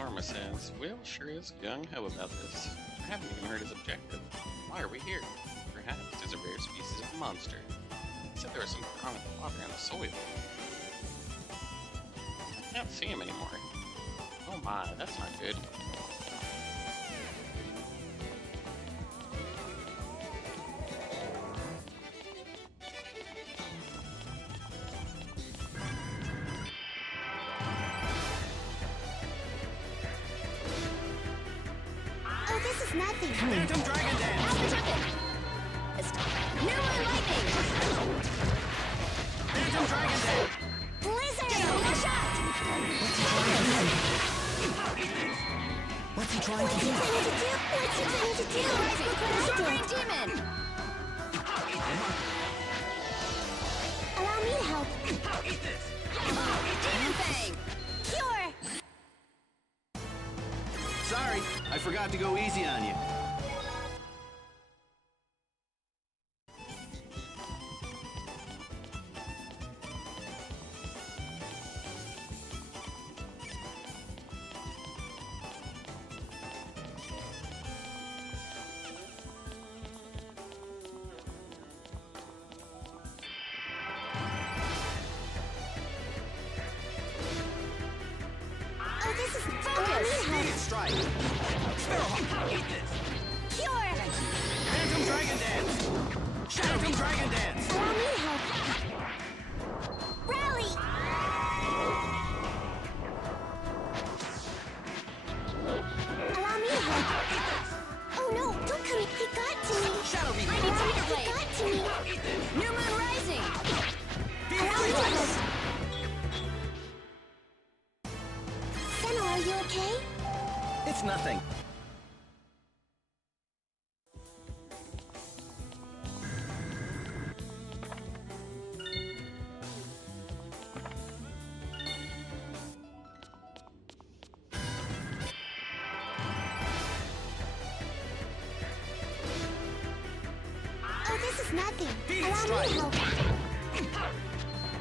Norma says, Will sure is gung-ho about this. I haven't even heard his objective. Why are we here? Perhaps there's a rare species of monster. He said there was something wrong with the water and the soil. I can't see him anymore. Oh my, that's not good. Oh, this is nothing. Phantom Dragon Dance! New Moon Lightning! Phantom Dragon Dance! Blizzard! No shot! What's he trying What's to he do? planning to do? What's he planning to do? Look what I did! Demon! Allow me to help. Demon Fang! Cure! Sorry, I forgot to go easy on you. Oh, this is Focus! Allow me to help. Immediate strike! Sparrowhawk, eat this! Cure! Phantom Dragon Dance! Phantom Dragon Dance! Allow me to help. Rally! Allow me to help. Oh no, don't come. He got to me. Shadow Beam! Mighty Thunder He Blade! got to me. New Moon Rising! Allow me to help. Senna, are you okay? It's nothing. Oh, this is nothing. Phoenix Allow Strike. me to help.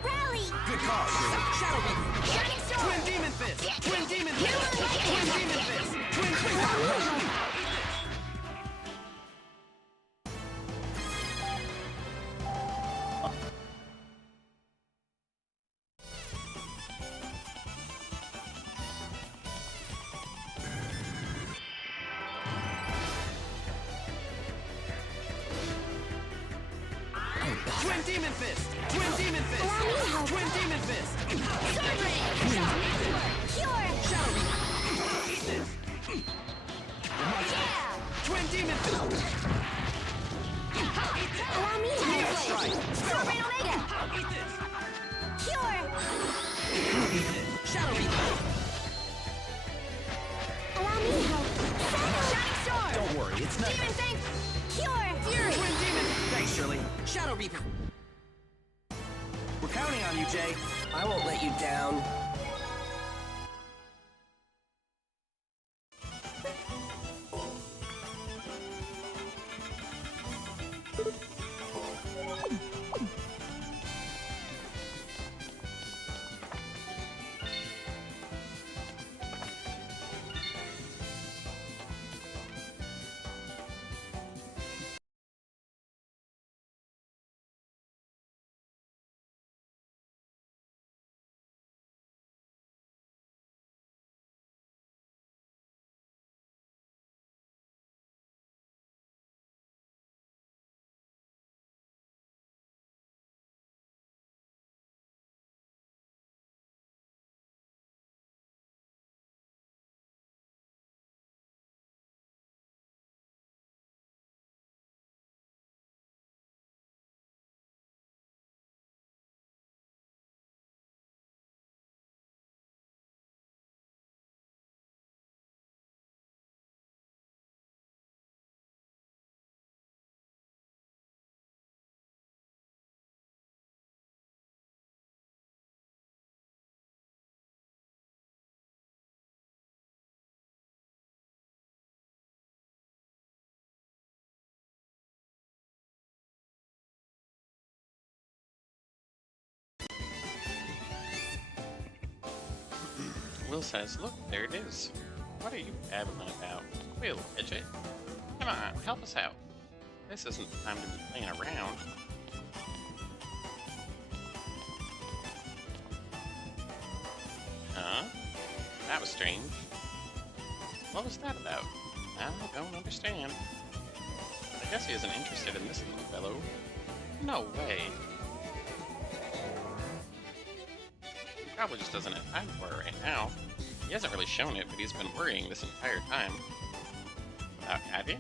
Rally! Good call, Shirley. Shadow Beam! Shining Storm! Twin Demon Fist! Twin Demon Fist! Twin Demon Fist! Twin Allow me to Fist! help. Twin Demon Fist! Twin Demon Fist! Allow me to help. Twin Demon Fist! Sword Rain! Cure! Shadow Beam! Eat this! Yeah! Twin Demon Fist! Allow me to Phoenix help. Strike! Sword Rain Omega! Eat this! Cure! Shadow Beam! Allow me to help. Senna! Shining Storm! Don't worry, it's Demon nothing. Fang! Cure! Fury! Twin Demon! Thanks, Shirley. Shadow Beam! We're counting on you, Jay. I won't let you down. Will says, look, there it is. What are you babbling about? Will, Fidget. Come on, help us out. This isn't the time to be playing around. Huh? That was strange. What was that about? I don't understand. I guess he isn't interested in this little fellow. No way. He probably just doesn't have time for it right now. He hasn't really shown it, but he's been worrying this entire time. About Abby?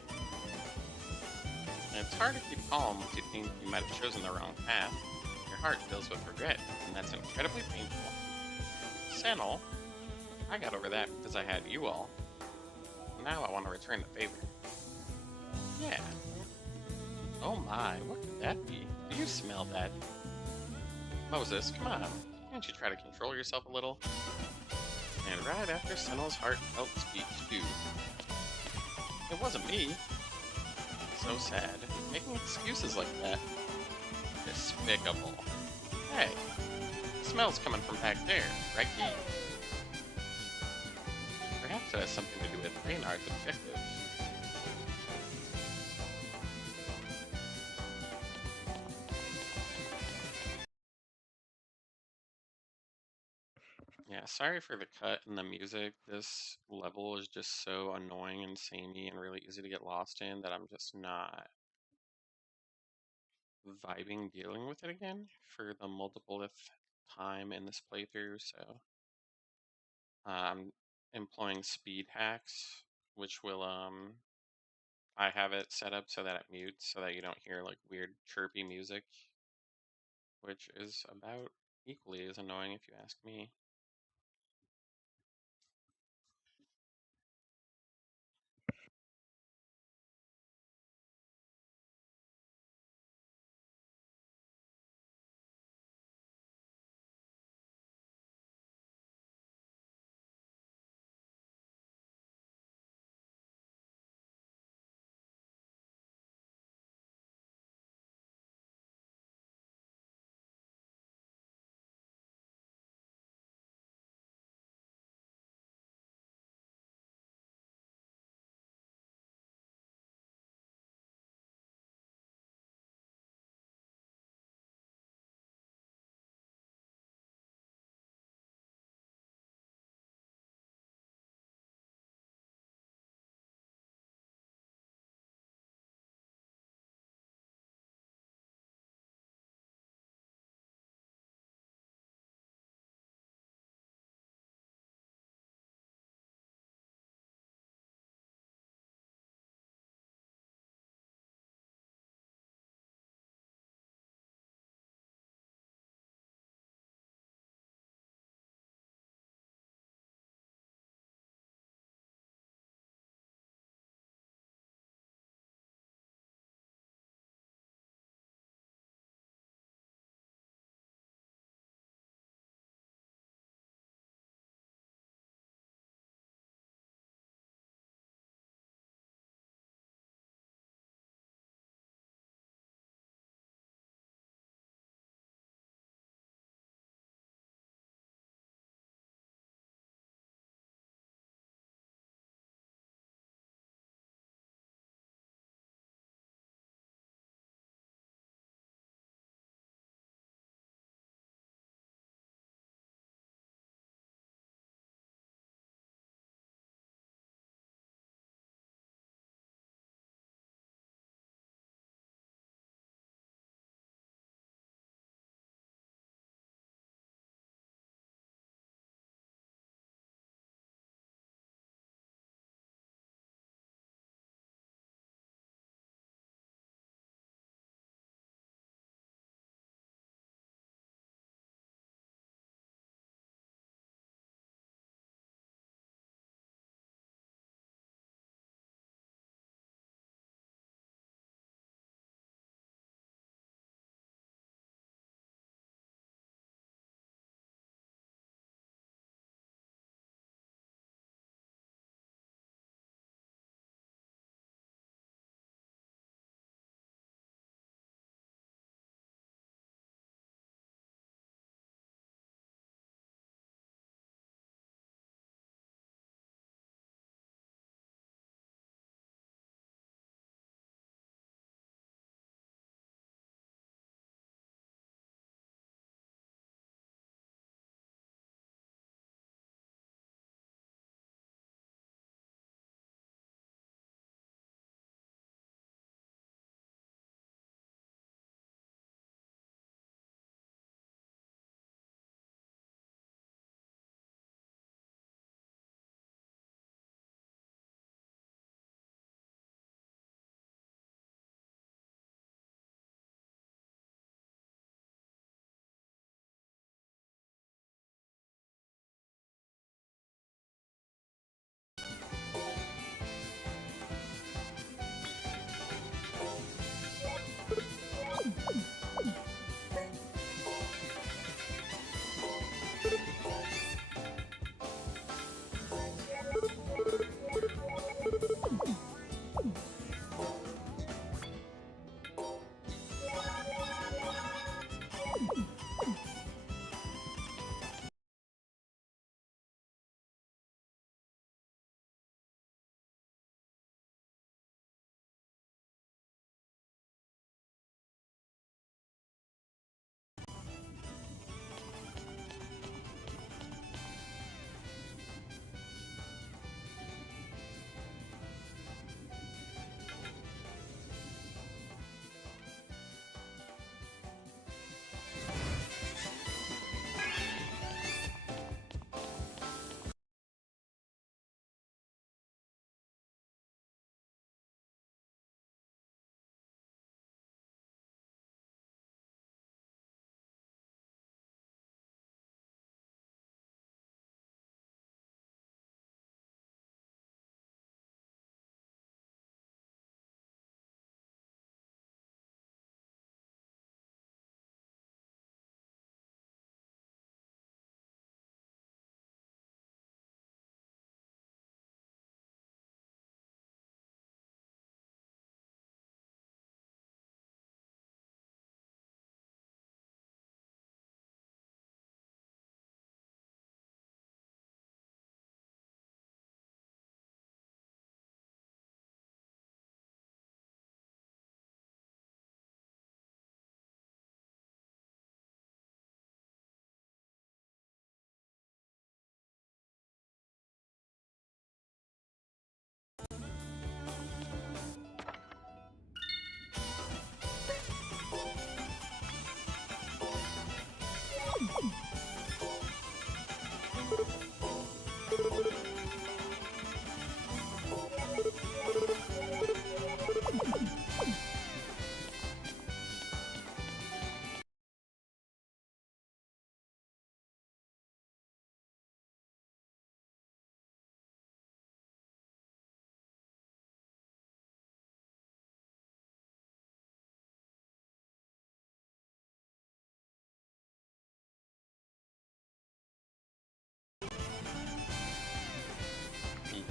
It's hard to keep calm once you think you might have chosen the wrong path. Your heart fills with regret, and that's incredibly painful. Senel, I got over that because I had you all. Now I want to return the favor. Yeah. Oh my, what could that be? Do you smell that? Moses, come on. Can't you try to control yourself a little? And right after Senel's heartfelt speech, too. It wasn't me. So sad. Making excuses like that. Despicable. Hey, the smell's coming from back there, right, Pete? Perhaps it has something to do with Reynard's objective. Yeah, sorry for the cut in the music. This level is just so annoying and samey and really easy to get lost in that I'm just not vibing dealing with it again for the multipleth time in this playthrough, so I'm employing speed hacks, which will I have it set up so that it mutes so that you don't hear like weird chirpy music, which is about equally as annoying if you ask me.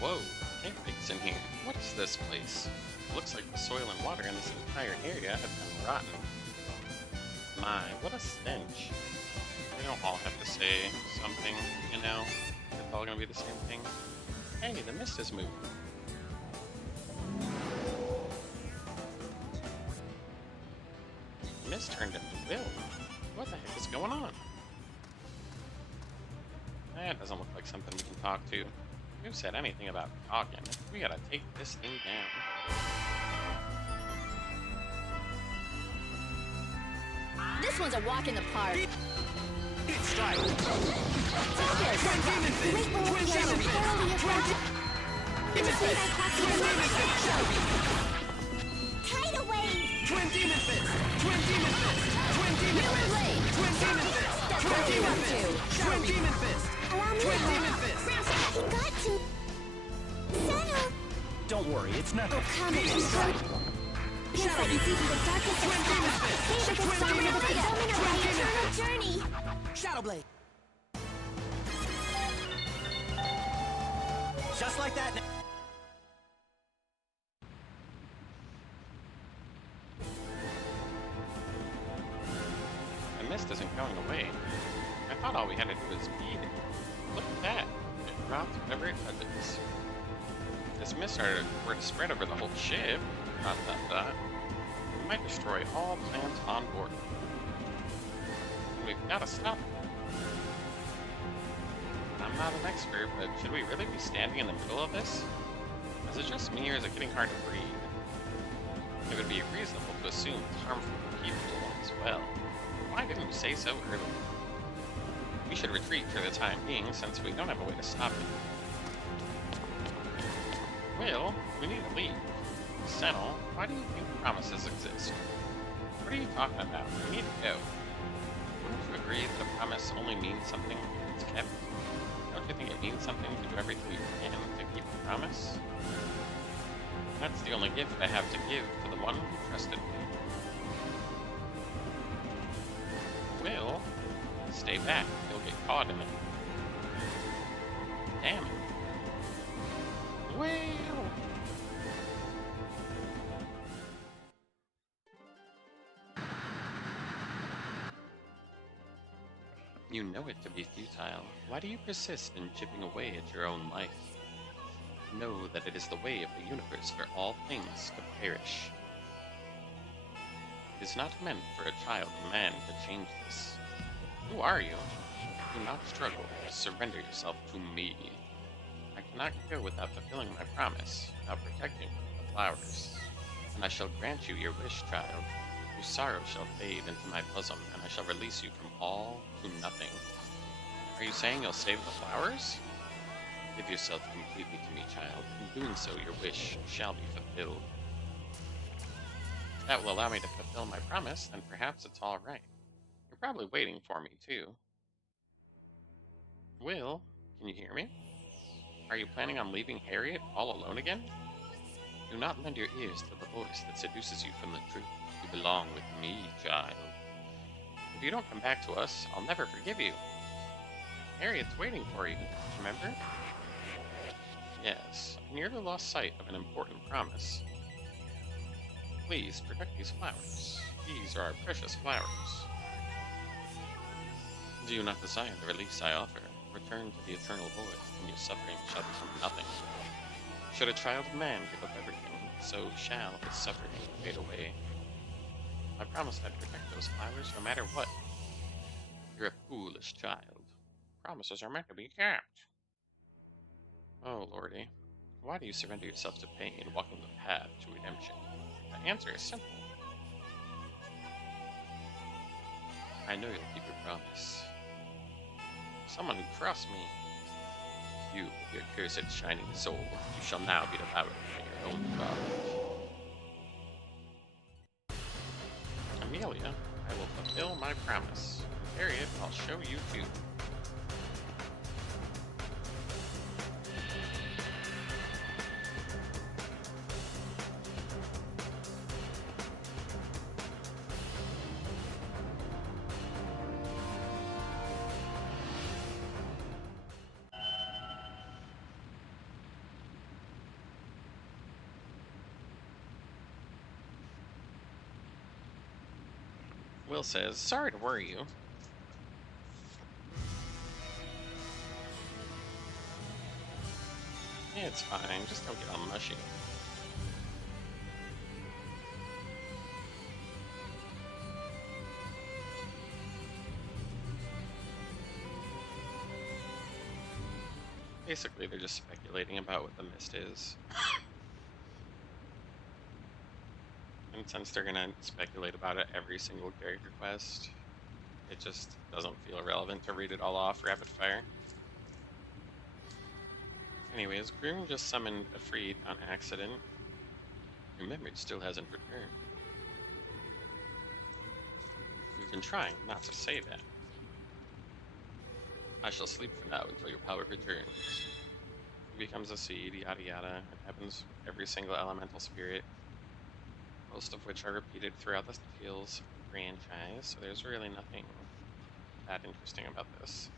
Whoa, pancakes in here. What is this place? Looks like the soil and water in this entire area have been rotten. My, what a stench. They don't all have to say something, you know? It's all gonna be the same thing. Hey, the mist has moved. The mist turned into Will. What the heck is going on? That doesn't look like something we can talk to. Who said anything about talking? We gotta take this thing down. This one's a walk in the park. It's strike. Focus! Twin demon fist. Twin demon fist. Twin demon fist. Twin demon fist. Tidal wave! Twin demon fist. Twin demon fist. Twin demon fist. Twin demon fist. Twin demon fist. Twin demon fist. Allow me Twin to demon fist. He got to Senna! Don't worry, it's nothing. Oh, come on. Feels like it's even the darkest of stars. Save the fulfillment of my eternal journey! Shadow Blade. Just like that. The mist isn't going away. I thought all we had to do was feed it. Look at that. It drops whenever it touches. If this mist were to spread over the whole ship, we might destroy all plans on board. And we've got to stop it. I'm not an expert, but should we really be standing in the middle of this? Is it just me, or is it getting hard to breathe? It would be reasonable to assume it's harmful to people as well. Why didn't you say so earlier? We should retreat for the time being, since we don't have a way to stop it. Well, we need to leave. Senel, why do you think promises exist? What are you talking about? We need to go. Wouldn't you agree that a promise only means something if it's kept? Don't you think it means something to do everything you can to keep a promise? That's the only gift I have to give to the one who trusted me. Will, stay back. You'll get caught in it. Damn it. Will! You know it to be futile. Why do you persist in chipping away at your own life? Know that it is the way of the universe for all things to perish. It is not meant for a child of man to change this. Who are you? Do not struggle. Surrender yourself to me. I cannot go without fulfilling my promise, without protecting the flowers. And I shall grant you your wish, child. Your sorrow shall fade into my bosom, and I shall release you from all to nothing. Are you saying you'll save the flowers? Give yourself completely to me, child. In doing so, your wish shall be fulfilled. If that will allow me to fulfill my promise, then perhaps it's all right. You're probably waiting for me, too. Will, can you hear me? Are you planning on leaving Harriet all alone again? Do not lend your ears to the voice that seduces you from the truth. You belong with me, child. If you don't come back to us, I'll never forgive you. Harriet's waiting for you, remember? Yes, I nearly lost sight of an important promise. Please protect these flowers. These are our precious flowers. Do you not desire the release I offer? Return to the eternal void, and your suffering shall become nothing. Should a child of man give up everything, so shall his suffering fade away. I promised I'd protect those flowers no matter what. You're a foolish child. Promises are meant to be kept. Oh, Lordy. Why do you surrender yourself to pain walking the path to redemption? The answer is simple. I know you'll keep your promise. Someone who trusts me. You, your cursed shining soul, you shall now be devoured by your own knowledge. Amelia, I will fulfill my promise. Harriet, I'll show you too. Will says, sorry to worry you. Yeah, it's fine. Just don't get all mushy. Basically, they're just speculating about what the mist is. And since they're gonna speculate about it every single character quest, it just doesn't feel relevant to read it all off rapid fire. Anyways, Groom just summoned a Freed on accident. Your memory still hasn't returned. We've been trying not to say that. I shall sleep for now until your power returns. He becomes a seed, yada yada. It happens with every single elemental spirit, most of which are repeated throughout the Tales franchise, so there's really nothing that interesting about this.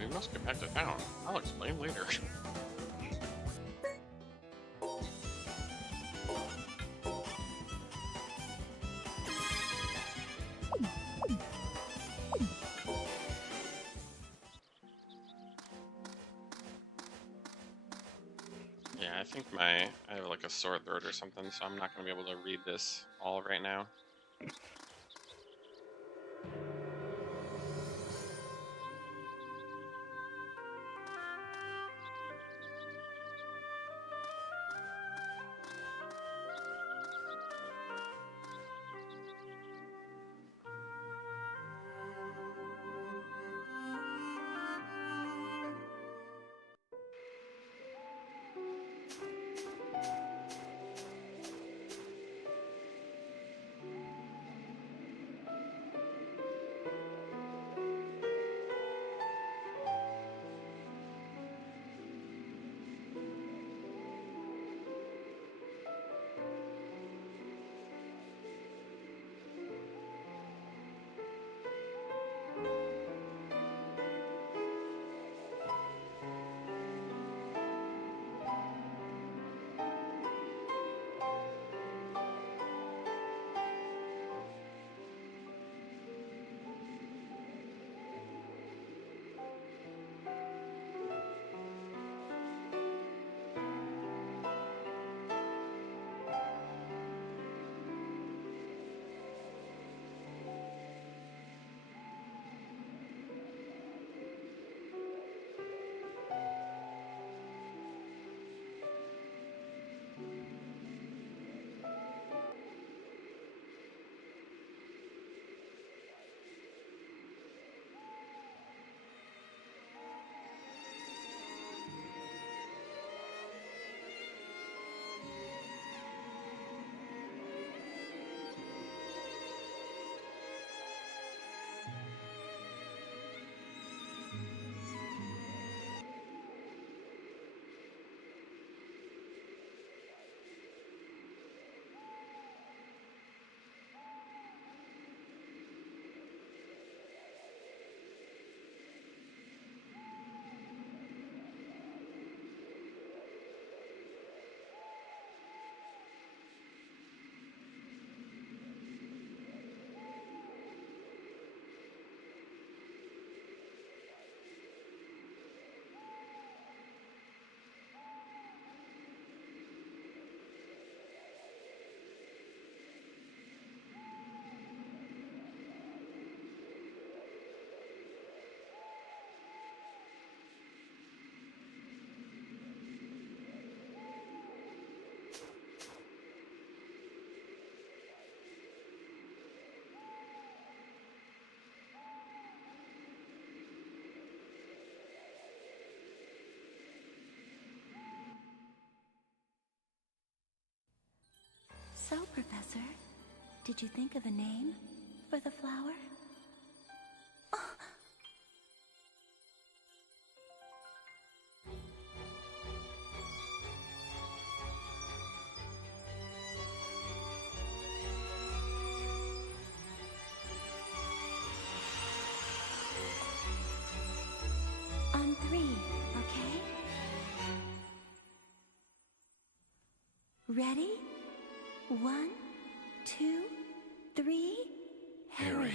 We must get back to town. I'll explain later. Yeah, I think I have like a sore throat or something, so I'm not going to be able to read this all right now. So, Professor, did you think of a name for the flower? Ready? 1, 2, 3. Harriet.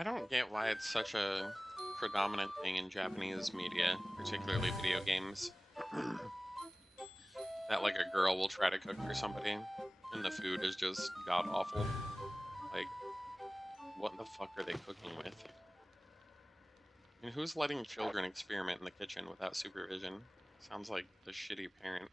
I don't get why it's such a predominant thing in Japanese media, particularly video games, that like a girl will try to cook for somebody and the food is just god awful. Like, what the fuck are they cooking with? And who's letting children experiment in the kitchen without supervision? Sounds like the shitty parent.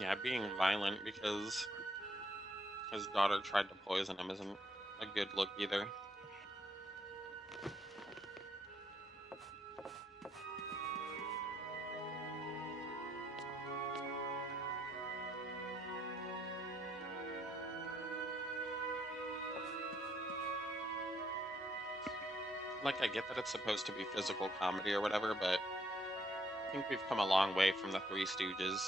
Yeah, being violent because his daughter tried to poison him isn't a good look either. Like, I get that it's supposed to be physical comedy or whatever, but I think we've come a long way from the Three Stooges.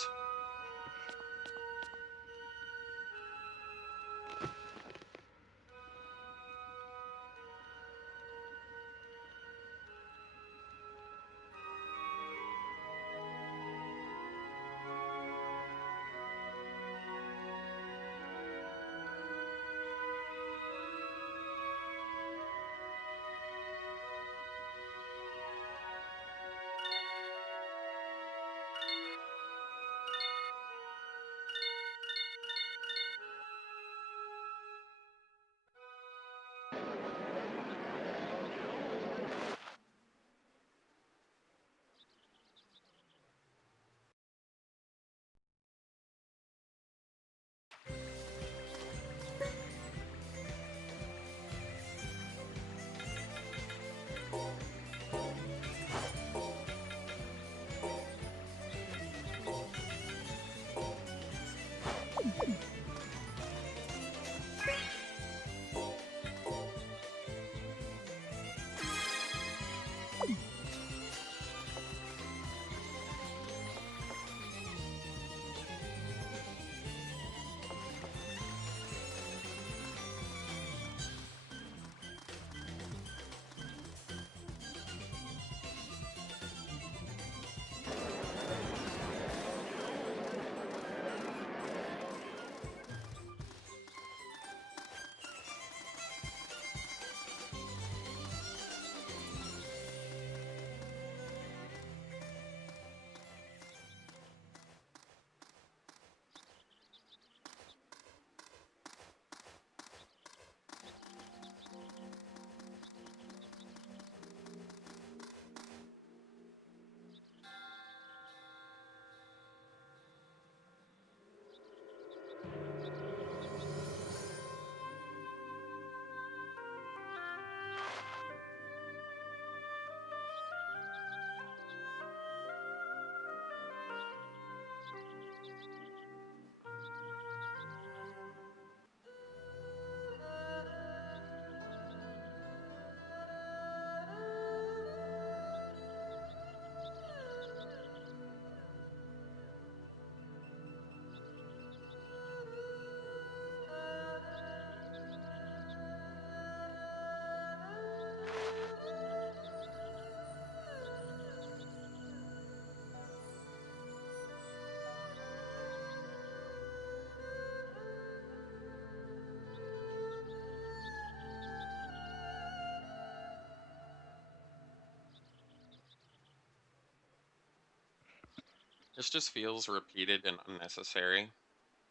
This just feels repeated and unnecessary.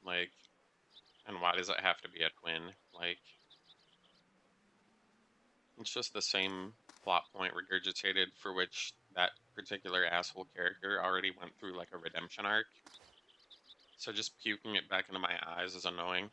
Like, and why does it have to be a twin? Like, it's just the same plot point regurgitated for which that particular asshole character already went through like a redemption arc. So just puking it back into my eyes is annoying.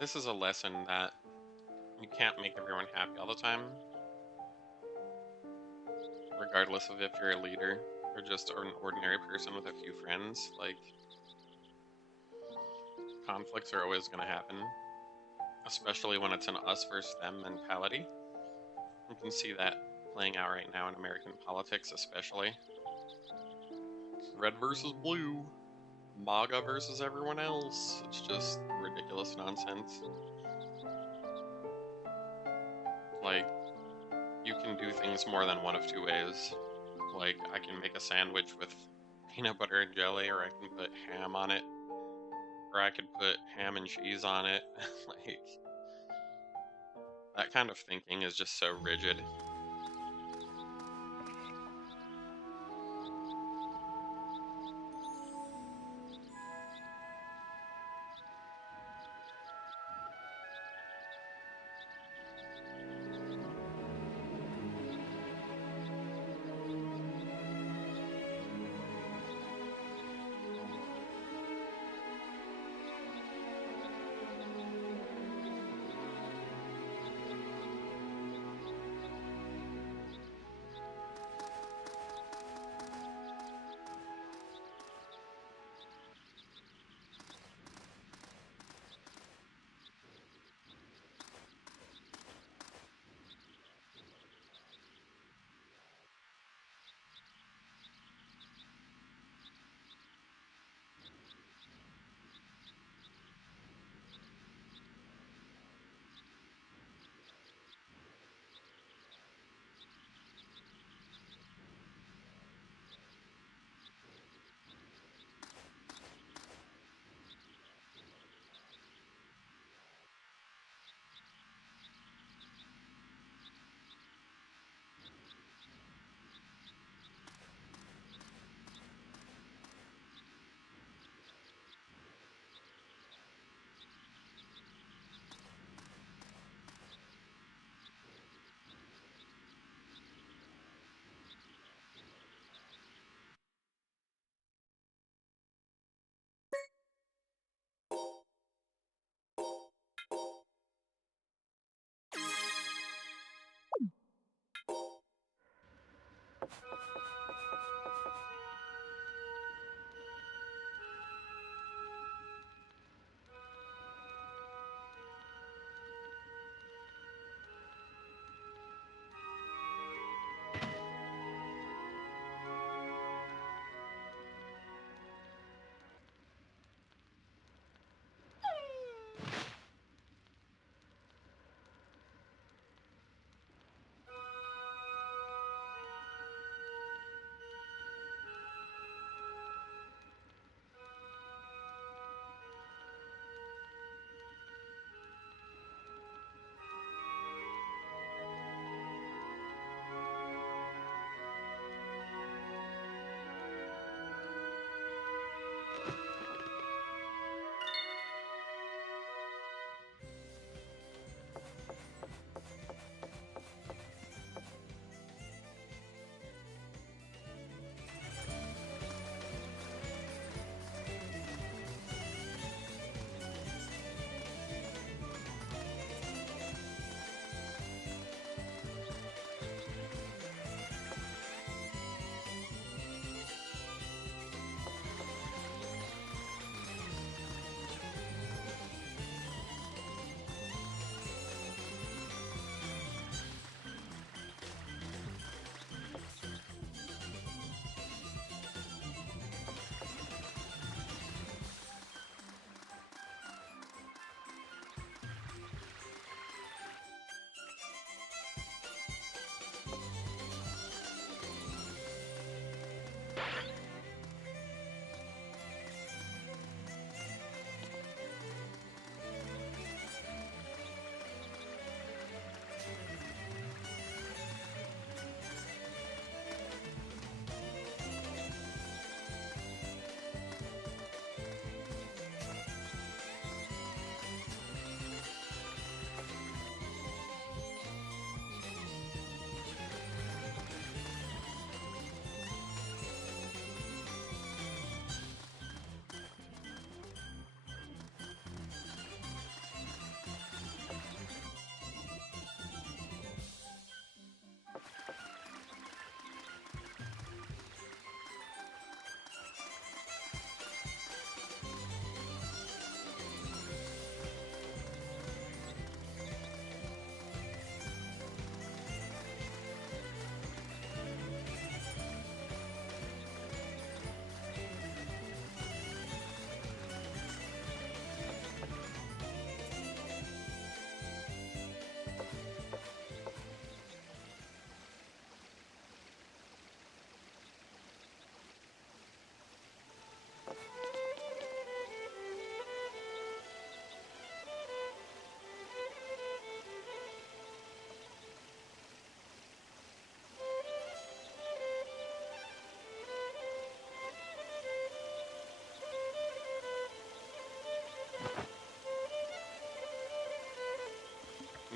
This is a lesson that you can't make everyone happy all the time, regardless of if you're a leader or just an ordinary person with a few friends. Like, conflicts are always going to happen, especially when it's an us versus them mentality. You can see that playing out right now in American politics, especially. Red versus blue, MAGA versus everyone else. It's just ridiculous nonsense. Like, you can do things more than one of two ways. Like, I can make a sandwich with peanut butter and jelly, or I can put ham on it, or I could put ham and cheese on it. Like, that kind of thinking is just so rigid.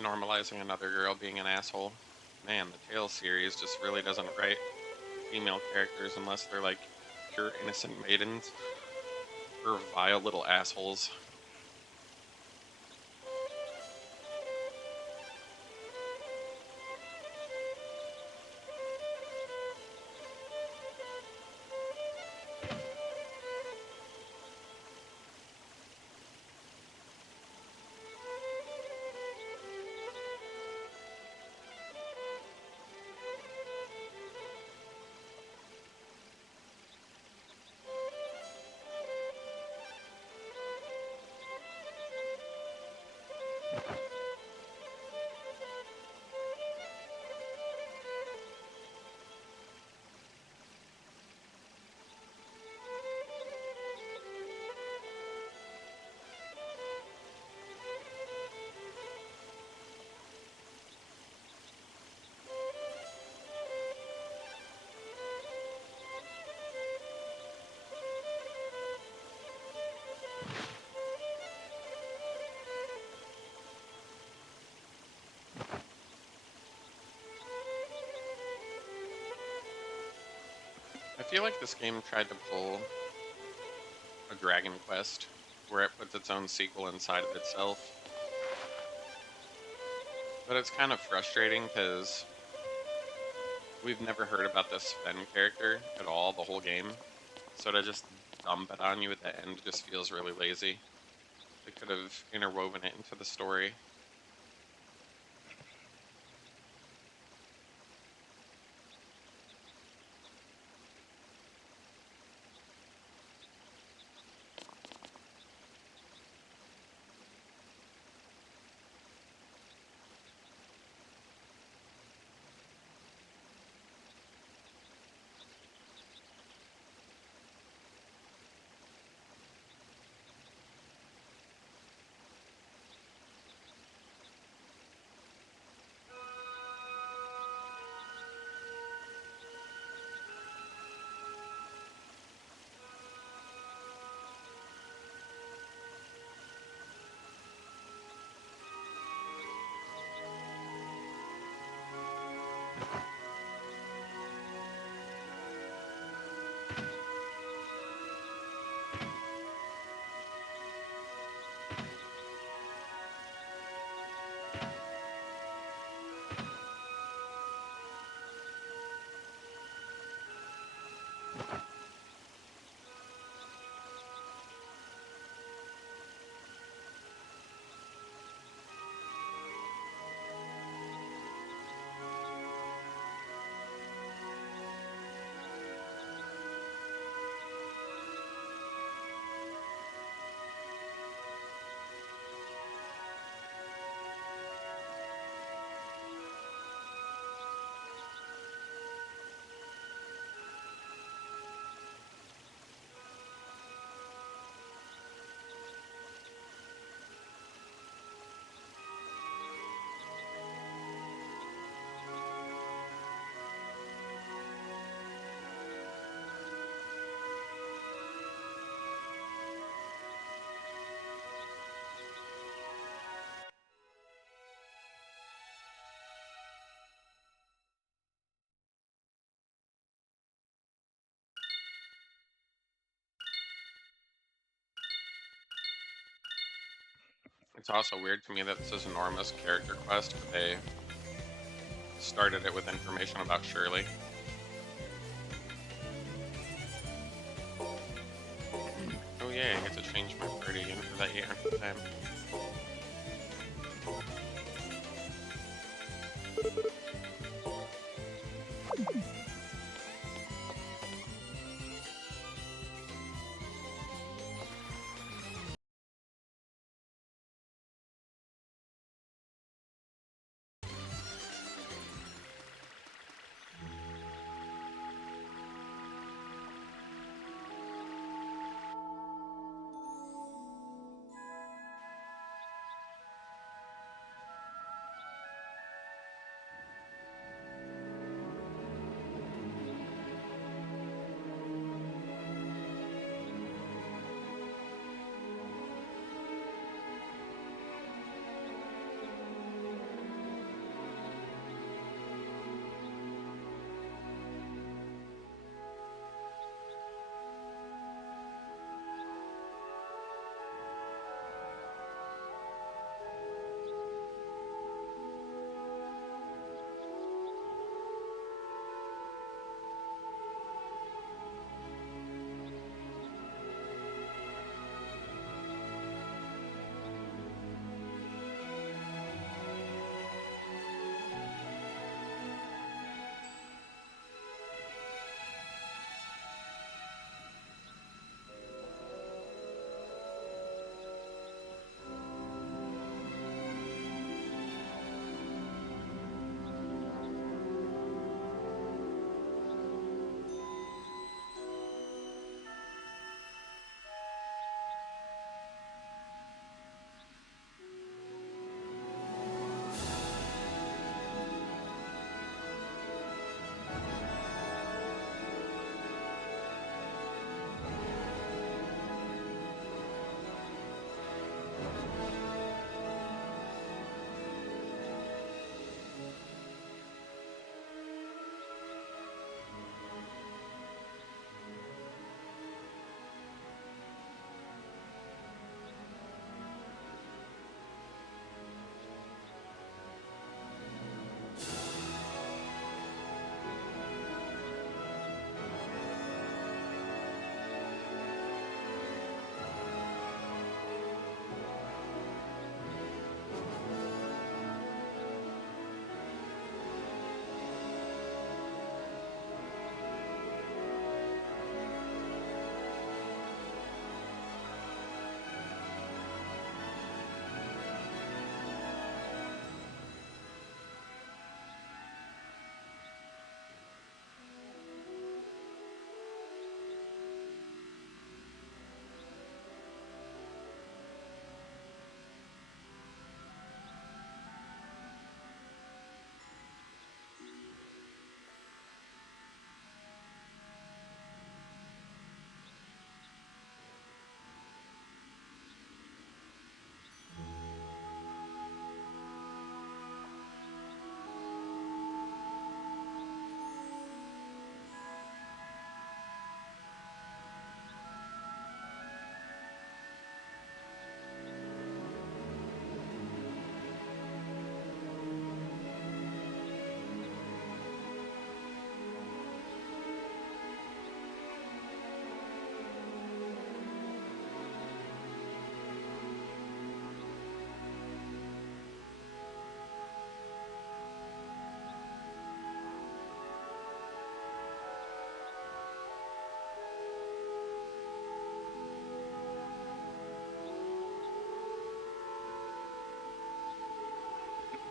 normalizing another girl being an asshole. Man, the Tales series just really doesn't write female characters unless they're like pure innocent maidens or vile little assholes. I feel like this game tried to pull a Dragon Quest, where it puts its own sequel inside of itself. But it's kind of frustrating because we've never heard about this Sven character at all the whole game. So to just dump it on you at the end just feels really lazy. They could have interwoven it into the story. It's also weird to me that this is enormous character quest, but they started it with information about Shirley. Oh yeah, I get to change my party again for that year. Time.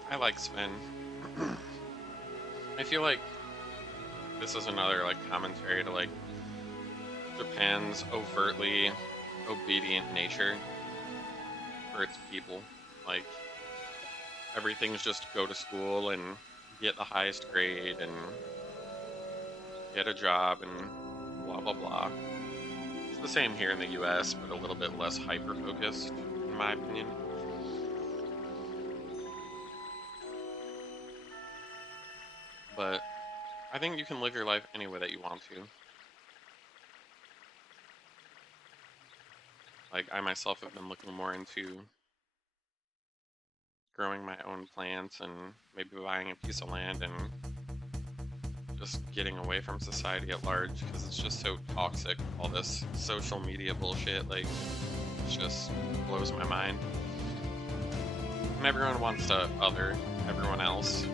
I like Sven. I feel like this is another like commentary to like Japan's overtly obedient nature for its people. Like everything's just go to school and get the highest grade and get a job and blah blah blah. It's the same here in the US, but a little bit less hyper focused, in my opinion. But I think you can live your life any way that you want to. Like, I myself have been looking more into growing my own plants and maybe buying a piece of land and just getting away from society at large, because it's just so toxic, all this social media bullshit. Like, it just blows my mind. And everyone wants to other everyone else.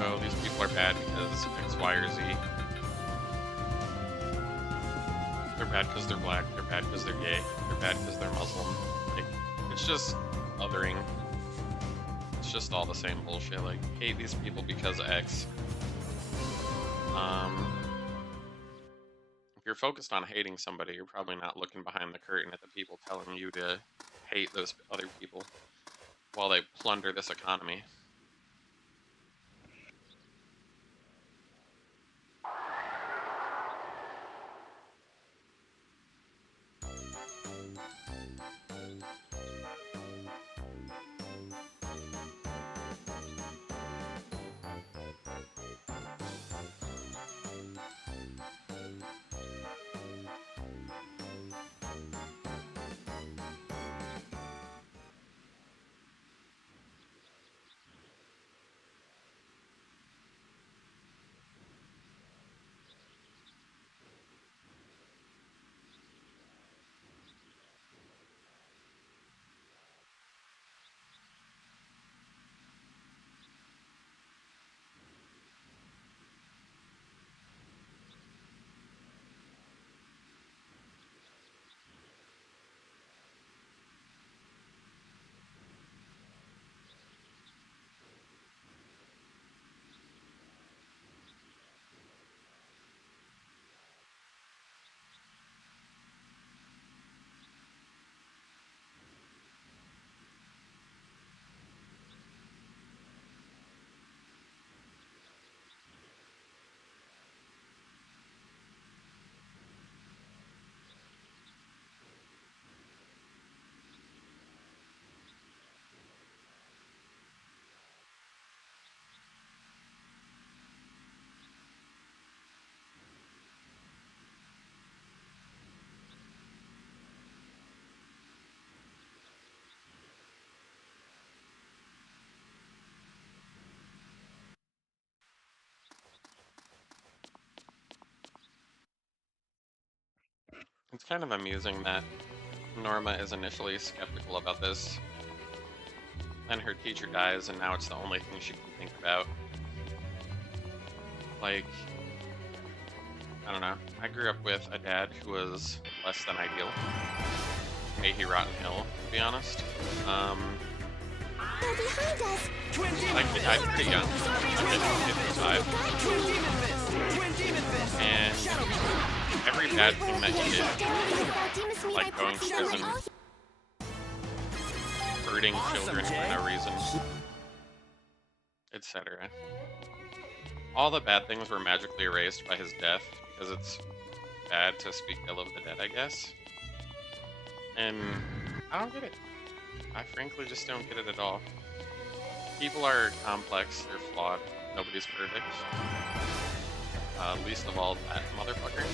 Oh, these people are bad because X, Y, or Z. They're bad because they're black, they're bad because they're gay, they're bad because they're Muslim. Like, it's just othering. It's just all the same bullshit. Like, hate these people because X. If you're focused on hating somebody, you're probably not looking behind the curtain at the people telling you to hate those other people while they plunder this economy. It's kind of amusing that Norma is initially skeptical about this, then her teacher dies, and now it's the only thing she can think about. Like, I don't know. I grew up with a dad who was less than ideal. May he rot in hell, to be honest. They're behind us. Like, he died pretty young. I'm 55. And every bad thing that he did, like going to prison, hurting children for no reason, etc. All the bad things were magically erased by his death, because it's bad to speak ill of the dead, I guess. And I don't get it. I frankly just don't get it at all. People are complex, they're flawed, nobody's perfect. Least of all that motherfucker.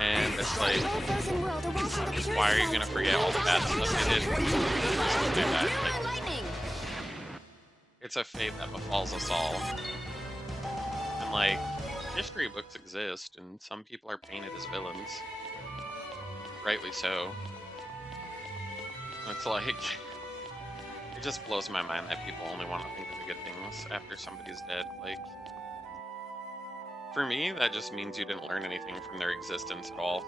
And it's like, why are you gonna forget all the bad stuff they did? Like, it's a fate that befalls us all. And like, history books exist, and some people are painted as villains. Rightly so. And it's like, it just blows my mind that people only want to think of the good things after somebody's dead. Like, for me, that just means you didn't learn anything from their existence at all.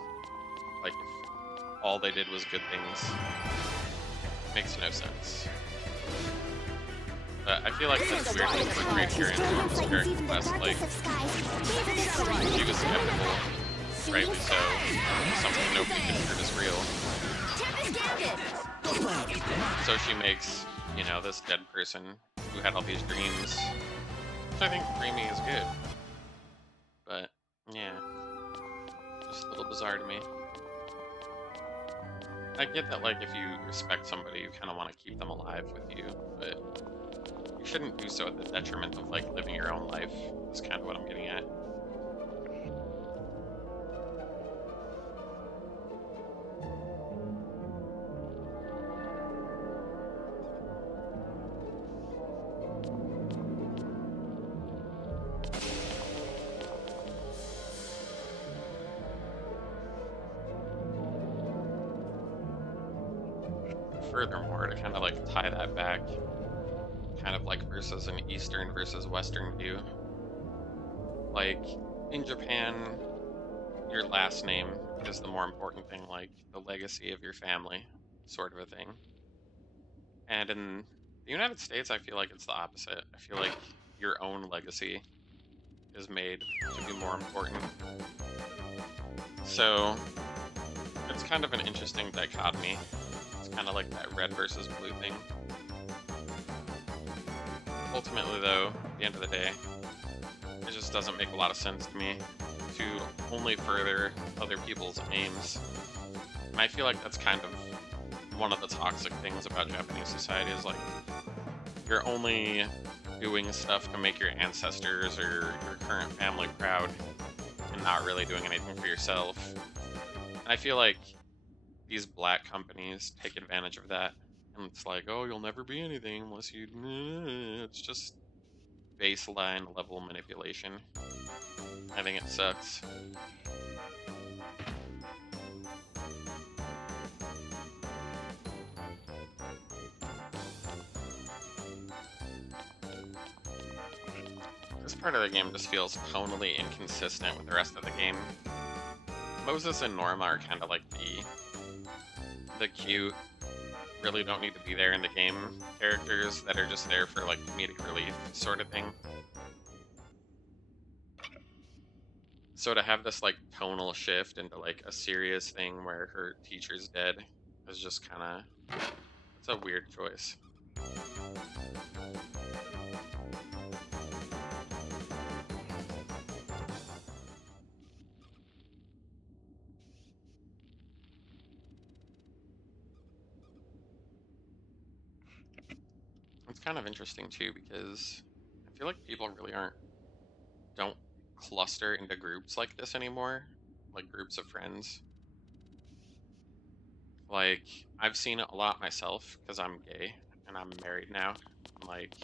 Like, if all they did was good things, makes no sense. But I feel like This that's one's a weirdly walk in the portrayed park. here in Brilliance Tom's lightens character even the quest. Like, darkest of skies. Favor this one. he was skeptical, rightly so. Something nobody considered as real. Tempest Gambit! So she makes, you know, this dead person who had all these dreams, which I think dreamy is good. But, yeah. Just a little bizarre to me. I get that, like, if you respect somebody, you kind of want to keep them alive with you, but you shouldn't do so at the detriment of, like, living your own life, is kind of what I'm getting at. Furthermore, to kind of like tie that back, kind of like versus an Eastern versus Western view, like in Japan, your last name is the more important thing, like the legacy of your family, sort of a thing. And in the United States, I feel like it's the opposite. I feel like your own legacy is made to be more important. So it's kind of an interesting dichotomy. Kind of like that red versus blue thing. Ultimately, though, at the end of the day, it just doesn't make a lot of sense to me to only further other people's aims. And I feel like that's kind of one of the toxic things about Japanese society is like, you're only doing stuff to make your ancestors or your current family proud and not really doing anything for yourself. And I feel like these black companies take advantage of that, and it's like, oh, you'll never be anything unless you... It's just baseline level manipulation. I think it sucks. This part of the game just feels tonally inconsistent with the rest of the game. Moses and Norma are kind of like the cute, really don't need to be there in the game characters that are just there for like comedic relief sort of thing. So to have this like tonal shift into like a serious thing where her teacher's dead is just kind of, it's a weird choice. It's kind of interesting too because I feel like people really don't cluster into groups like this anymore, like groups of friends. Like, I've seen it a lot myself because I'm gay and I'm married now. And, like,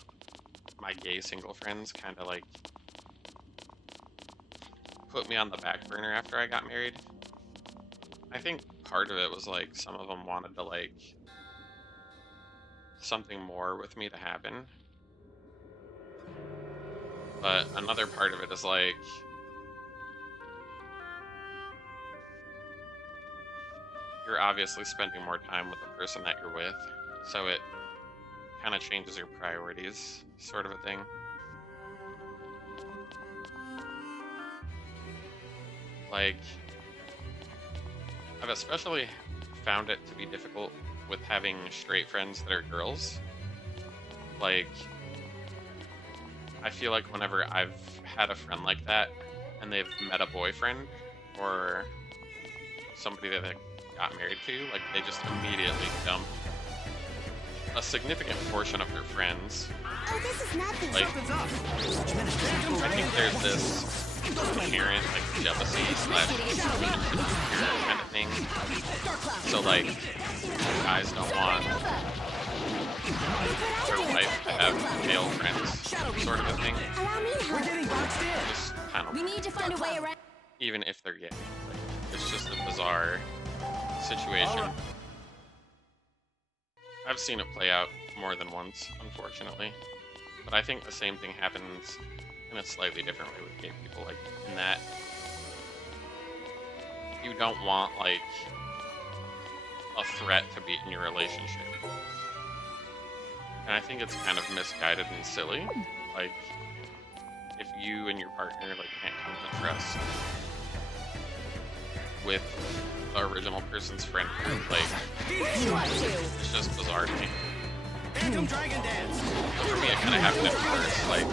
my gay single friends kind of like put me on the back burner after I got married. I think part of it was like some of them wanted to like something more with me to happen. But another part of it is like, you're obviously spending more time with the person that you're with, so it kind of changes your priorities, sort of a thing. Like, I've especially found it to be difficult with having straight friends that are girls. Like, I feel like whenever I've had a friend like that and they've met a boyfriend or somebody that they got married to, like they just immediately dump a significant portion of their friends. Oh, this is nothing. Like, I think there's this inherent like jealousy slash kind of thing. So like, guys don't want their wife to have male friends, sort of a thing. Allow me help. Just kind We of, need to find a way around. even if they're gay, like, it's just a bizarre situation. I've seen it play out more than once, unfortunately. But I think the same thing happens in a slightly different way with gay people, like, in that you don't want, like, a threat to be in your relationship. And I think it's kind of misguided and silly. Like, if you and your partner like can't come to trust with the original person's friend group, like it's just bizarre to me. Phantom Dragon Dance. But for me, it kind of happened at first. Like,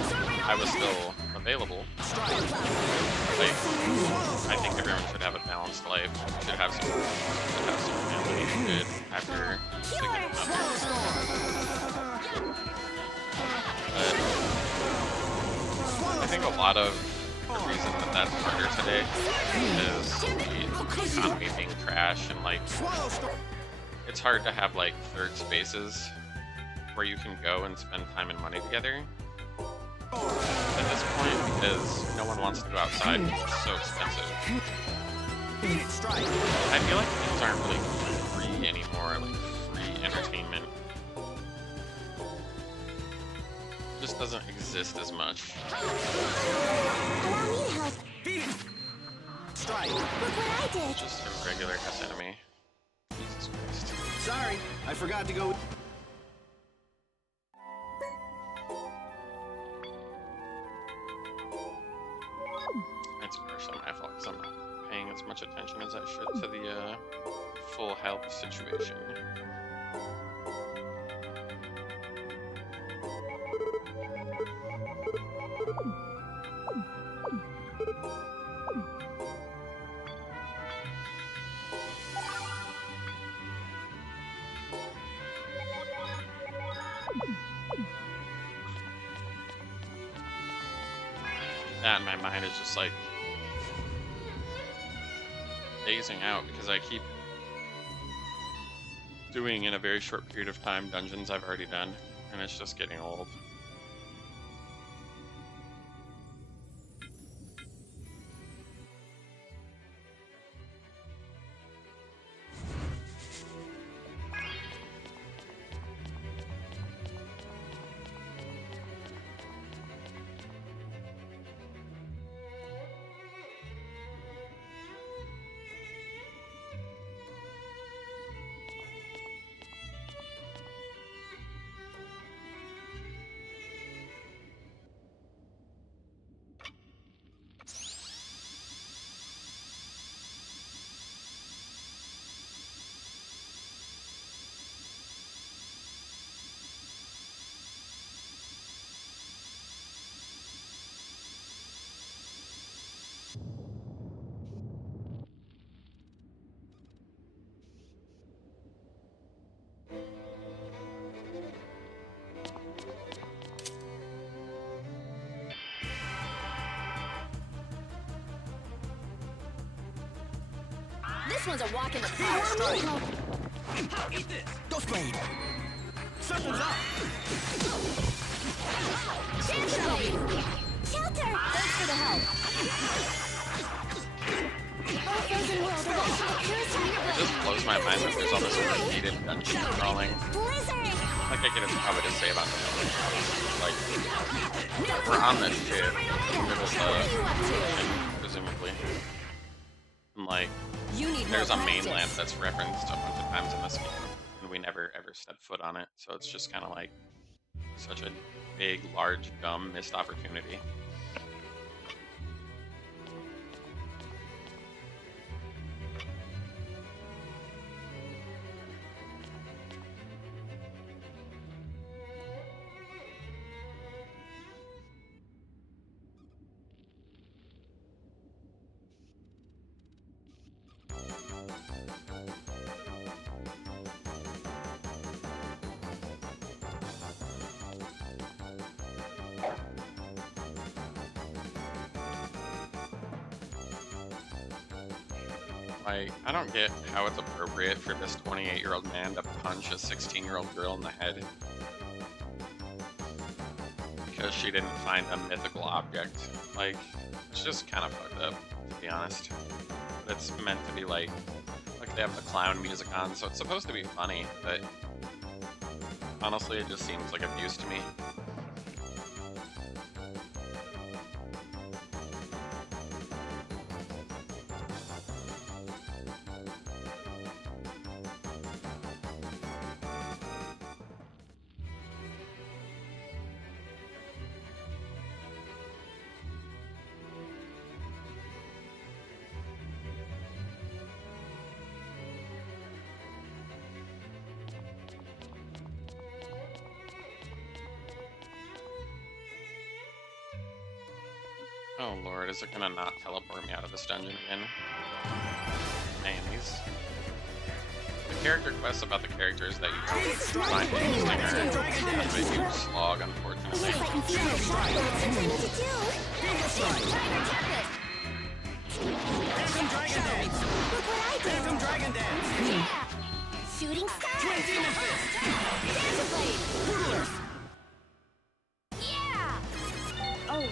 I was still available. Like, I think everyone should have a balanced life. Should have some family good after significant other. But I think a lot of the reason that that's harder today is the economy being trash and like it's hard to have like third spaces where you can go and spend time and money together at this point because no one wants to go outside because it's so expensive. I feel like things aren't really free anymore, like free entertainment just doesn't exist as much. Allow me to help. Strike. Look what I did. Just a regular S enemy. Jesus Christ. Sorry, I forgot to go. That's partially my fault because I'm not paying as much attention as I should to the full health situation. That in my mind is just like phasing out because I keep doing in a very short period of time dungeons I've already done, and it's just getting old. This one's a walk in the park. Allow me to help. Eat this. Ghost Blade. Something's up. Dance Blade. Shelter! Thanks for the help. Our frozen world awaits for the purest It just blows my mind that there's all this repeated dungeon crawling. blizzard! Like I get it's probably to say about the dungeon crawling. Like, we're on this shit in the middle of What are you up to? and presumably. And like, You need there's a more mainland practice. that's referenced a bunch of times in this game, and we never ever stepped foot on it, so it's just kind of like such a big, large, dumb, missed opportunity. Like, I don't get how it's appropriate for this 28-year-old man to punch a 16-year-old girl in the head because she didn't find a mythical object. Like, it's just kind of fucked up, to be honest. But it's meant to be like they have the clown music on, so it's supposed to be funny, but honestly, it just seems like abuse to me. Oh lord, is it gonna not teleport me out of this dungeon again? Man, the character quests about the characters that you find interesting are kind of a huge slog, unfortunately. Just let you feel the shock. What I need to do. Phantom Dragon Dance! Look what I did. Phantom Dragon Dance! Yeah. Shooting star. Twin Demon Fist! Dancer Blade. Brutal Earth! Yeah. Oh.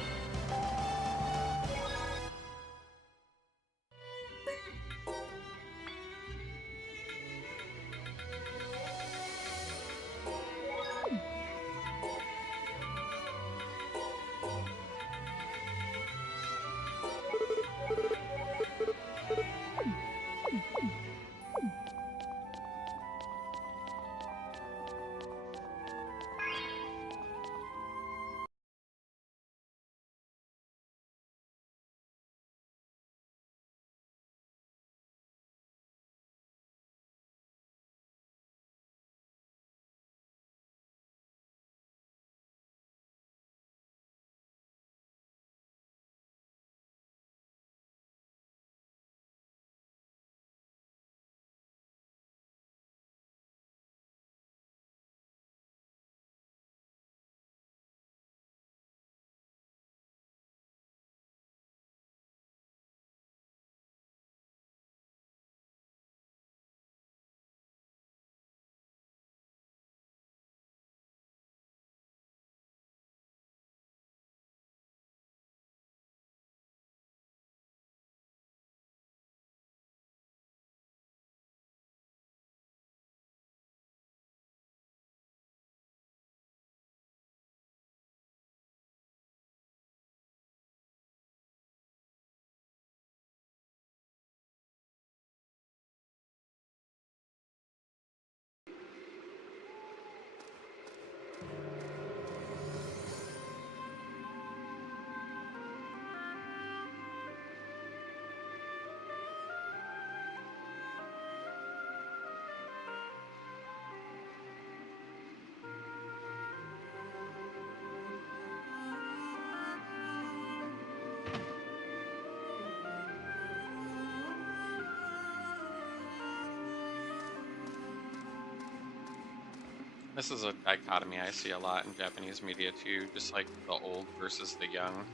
This is a dichotomy I see a lot in Japanese media too, just like the old versus the young.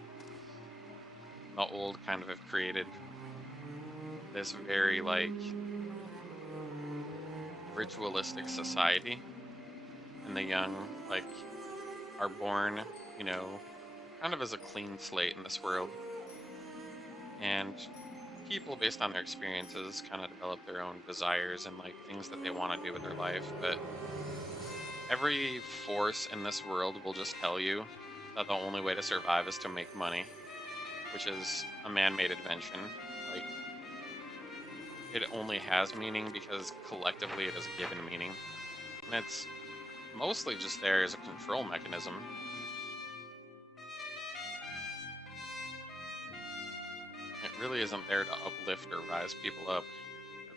The old kind of have created this very like ritualistic society, and the young like are born, you know, kind of as a clean slate in this world. And people, based on their experiences, kind of develop their own desires and like things that they want to do with their life. But every force in this world will just tell you that the only way to survive is to make money, which is a man-made invention. Like, it only has meaning because collectively it is given meaning. And it's mostly just there as a control mechanism. It really isn't there to uplift or rise people up.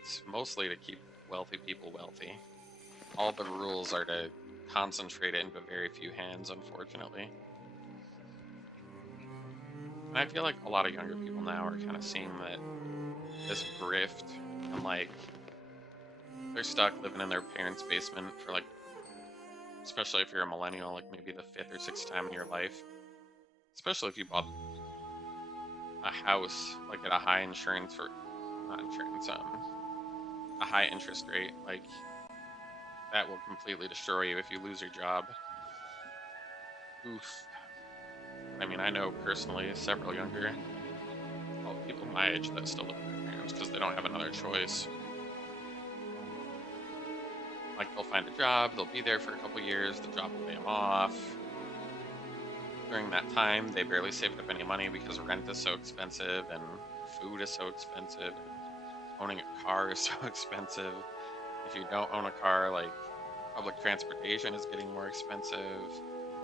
It's mostly to keep wealthy people wealthy. All the rules are to concentrate it into very few hands, unfortunately. And I feel like a lot of younger people now are kind of seeing that this grift, and like they're stuck living in their parents' basement for like, especially if you're a millennial, like maybe the 5th or 6th time in your life. Especially if you bought a house like at a high insurance or not insurance, a high interest rate, like that will completely destroy you if you lose your job. Oof. I mean, I know personally several younger, well, people my age that still live with their parents because they don't have another choice. Like, they'll find a job, they'll be there for a couple years, the job will lay them off. During that time, they barely saved up any money because rent is so expensive and food is so expensive. Owning a car is so expensive. If you don't own a car, like, public transportation is getting more expensive.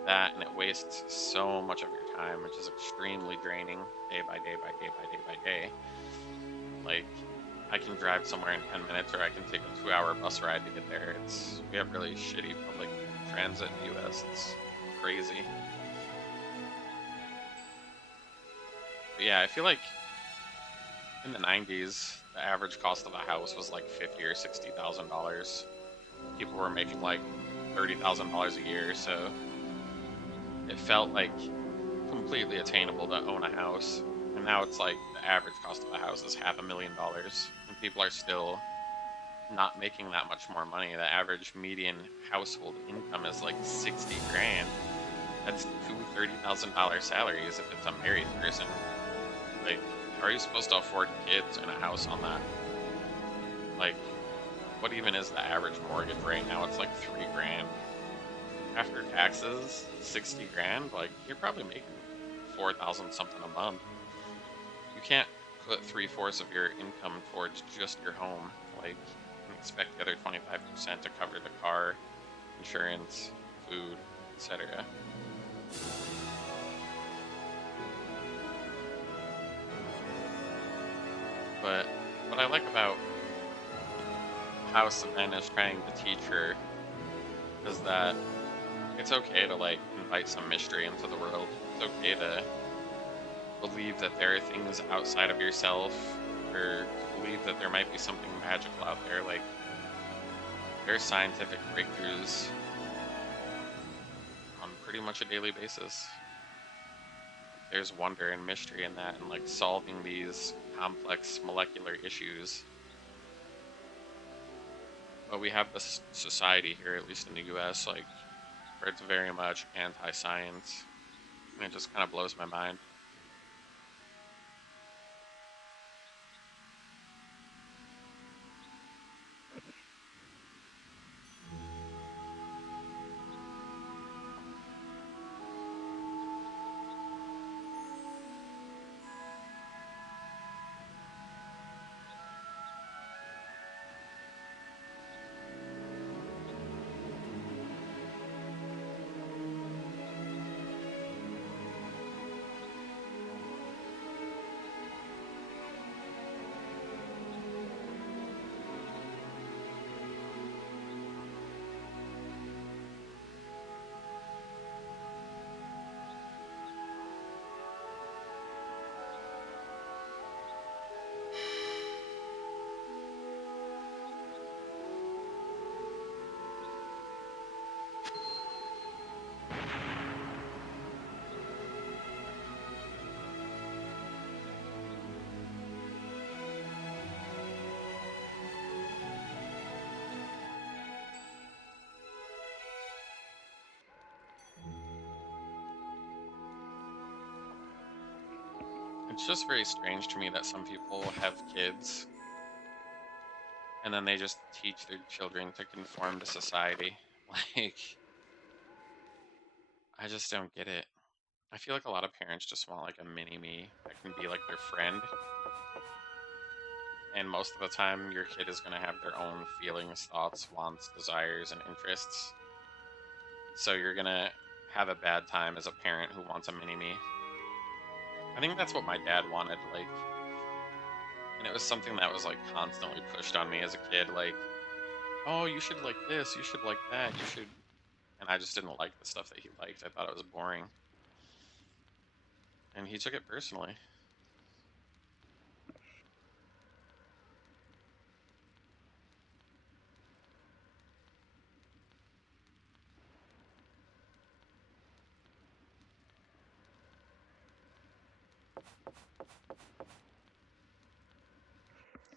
That, and it wastes so much of your time, which is extremely draining day by day by day by day by day. Like, I can drive somewhere in 10 minutes, or I can take a 2-hour bus ride to get there. We have really shitty public transit in the US. It's crazy. But yeah, I feel like in the 90s, the average cost of a house was like $50,000 or $60,000. People were making like $30,000 a year, so it felt like completely attainable to own a house. And now it's like the average cost of a house is $500,000, and people are still not making that much more money. The average median household income is like 60 grand. That's two $30,000 salaries if it's a married person. Like, how are you supposed to afford kids and a house on that? Like, what even is the average mortgage right now? It's like 3 grand. After taxes, 60 grand? Like, you're probably making 4,000 something a month. You can't put 3/4 of your income towards just your home. Like, and expect the other 25% to cover the car, insurance, food, etc. But what I like about how Savannah is trying to teach her is that it's okay to like invite some mystery into the world. It's okay to believe that there are things outside of yourself, or to believe that there might be something magical out there. Like, there are scientific breakthroughs on pretty much a daily basis. There's wonder and mystery in that, and like solving these complex molecular issues. But we have this society here, at least in the US, like, where it's very much anti-science, and it just kind of blows my mind. It's just very strange to me that some people have kids and then they just teach their children to conform to society. Like, I just don't get it. I feel like a lot of parents just want like a mini me that can be like their friend, and most of the time your kid is going to have their own feelings, thoughts, wants, desires, and interests. So you're going to have a bad time as a parent who wants a mini me. I think that's what my dad wanted, like, and it was something that was like constantly pushed on me as a kid, like, oh, you should like this, you should like that, you should, and I just didn't like the stuff that he liked. I thought it was boring, and he took it personally.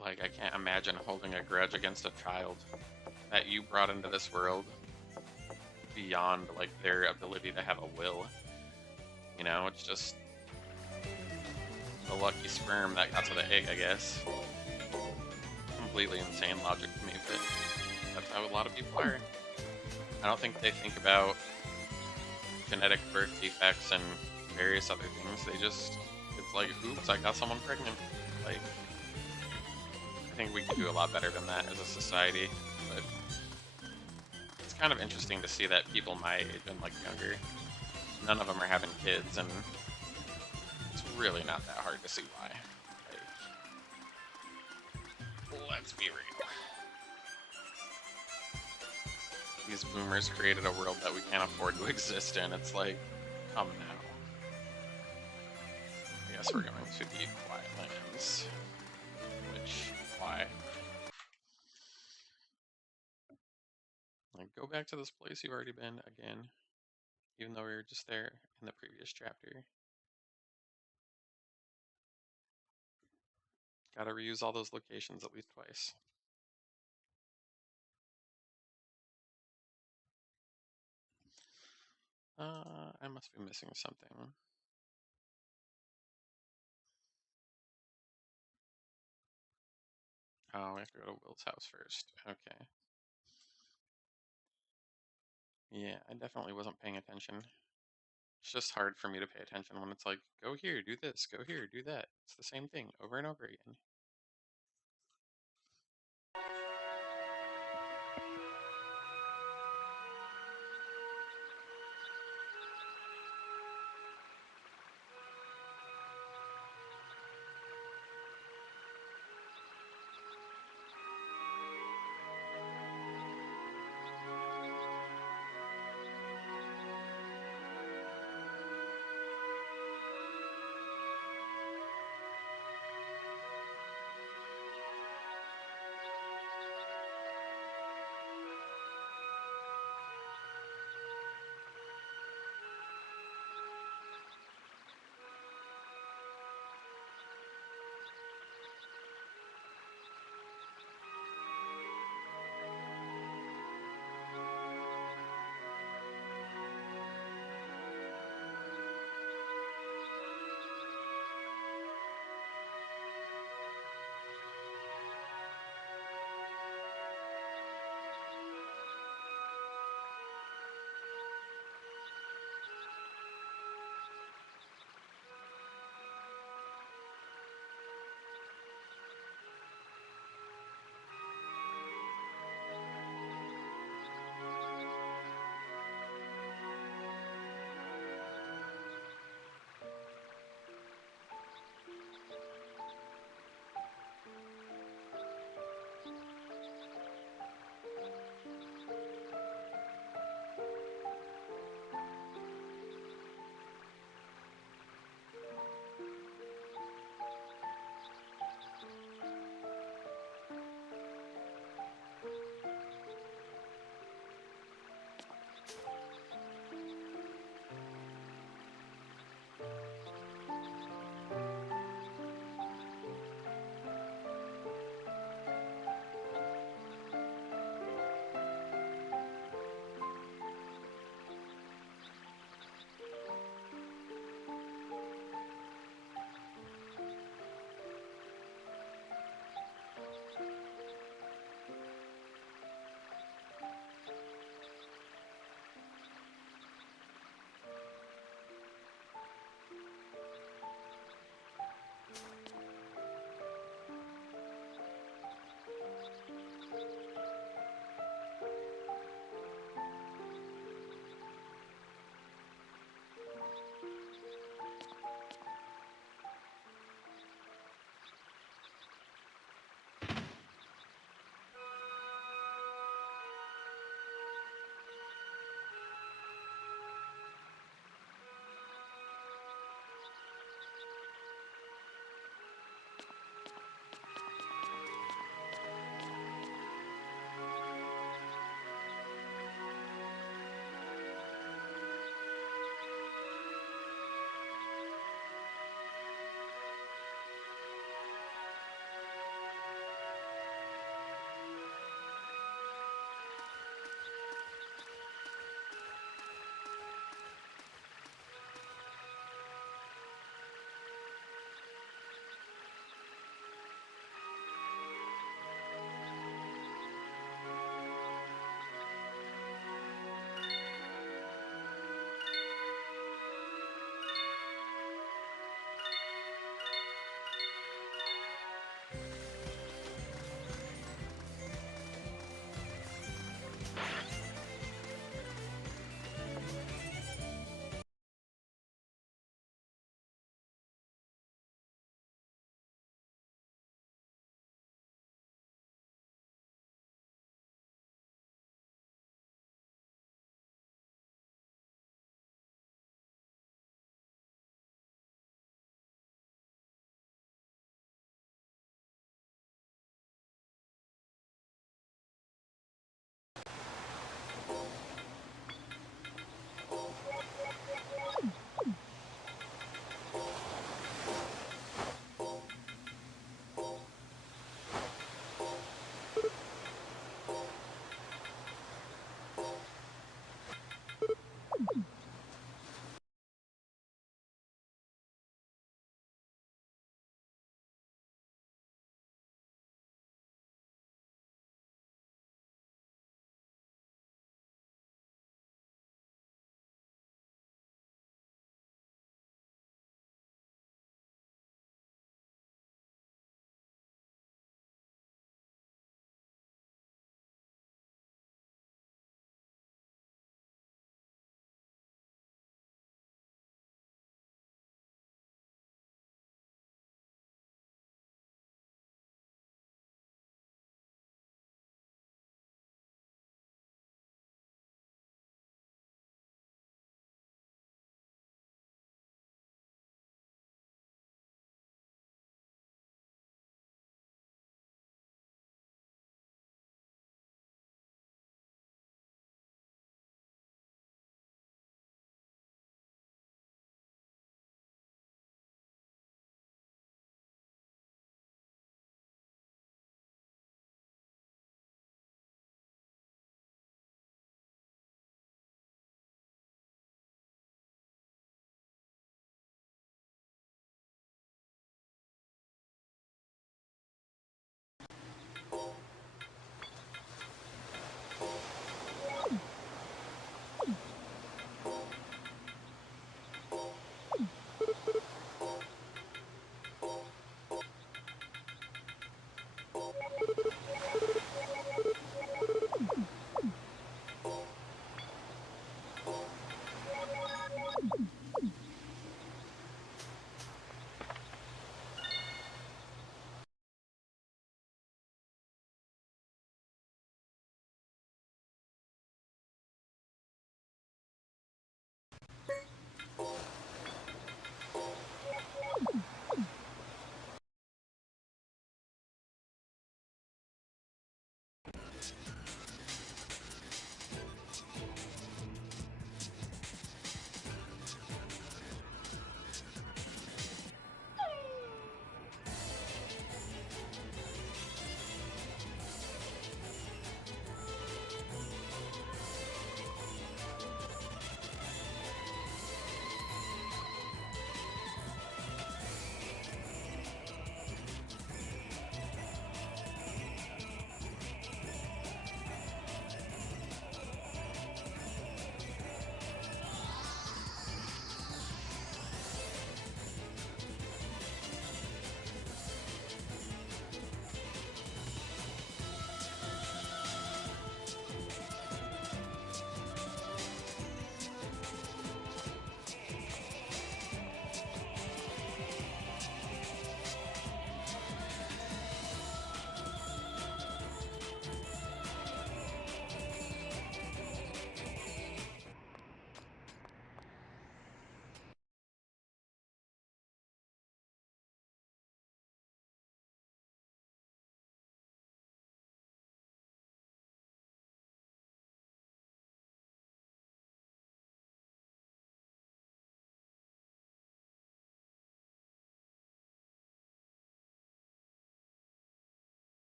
Like, I can't imagine holding a grudge against a child that you brought into this world beyond like their ability to have a will. You know, it's just the lucky sperm that got to the egg, I guess. Completely insane logic to me, but that's how a lot of people are. I don't think they think about genetic birth defects and various other things. They just, it's like, oops, I got someone pregnant. Like, I think we can do a lot better than that as a society, but it's kind of interesting to see that people my age and like younger, none of them are having kids, and it's really not that hard to see why. Like, let's be real. These boomers created a world that we can't afford to exist in. It's like, come now. I guess we're going to the Quiet Lands. Which, why? Like, go back to this place you've already been again, even though we were just there in the previous chapter. Gotta reuse all those locations at least twice. I must be missing something. Oh, we have to go to Will's house first. Okay. Yeah, I definitely wasn't paying attention. It's just hard for me to pay attention when it's like, go here, do this, go here, do that. It's the same thing over and over again.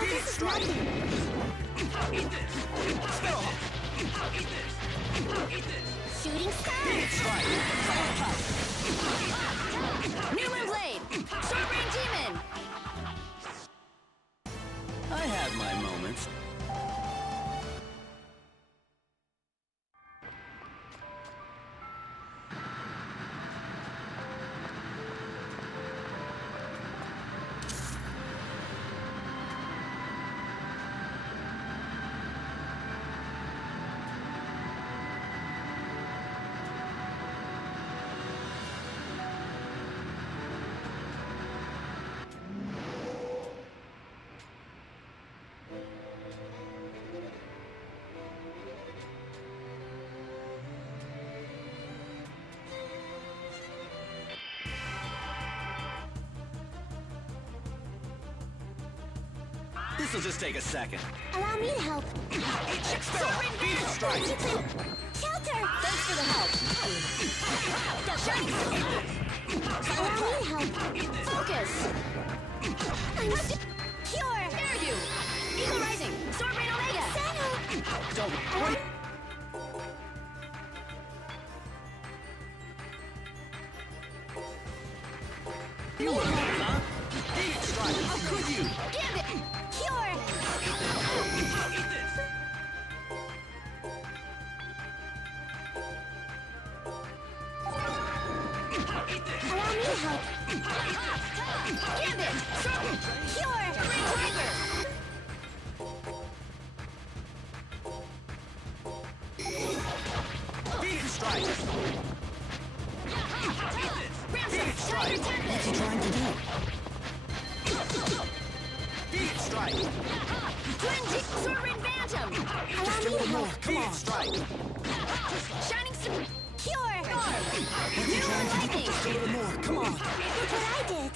This is nothing. Eat this! Spell! Eat this! Eat this! Shooting star. Strike! New Blade! Sword Rain Demon! I have my moments. This'll just take a second. Allow me to help. Strike! Shelter. Thanks for the help. Allow me to help. Focus! I'm Cure! Dare you! Eagle Rising! Sword Rain Omega! settled. Don't wait. You want that, huh? Deep strike! How could you? Gambit! Cure. Eat this! Allow me to help. Gambit! Cure. Green Tiger! Deep strike! Ramson! Tiger Tempest! Trying to do? Deep strike! Twin Sword Rain Phantom! Allow me to help. Deep strike! Shining Sun! Cure. New Lightning! A little more, come on! Look what I did.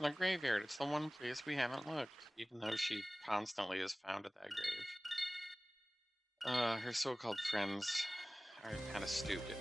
in the graveyard. It's the one place we haven't looked, even though she constantly is found at that grave. Her so-called friends are kind of stupid.